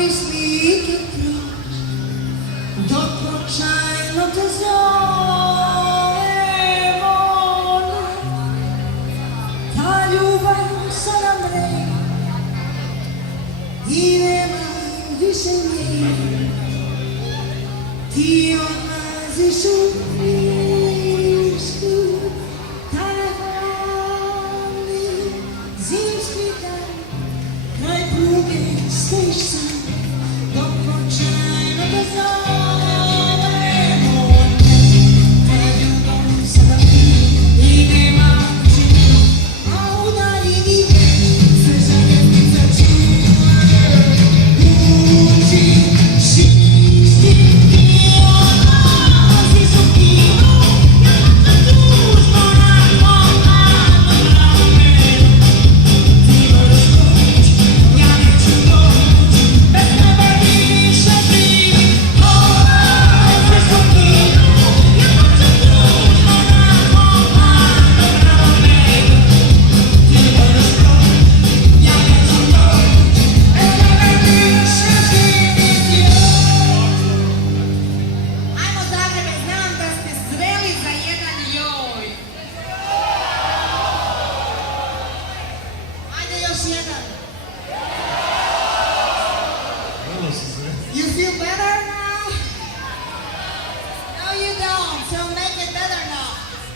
mi slike kroz, dok očajno te zovem ona, ta ljubav sada me i nema više nje, ti odlaziš u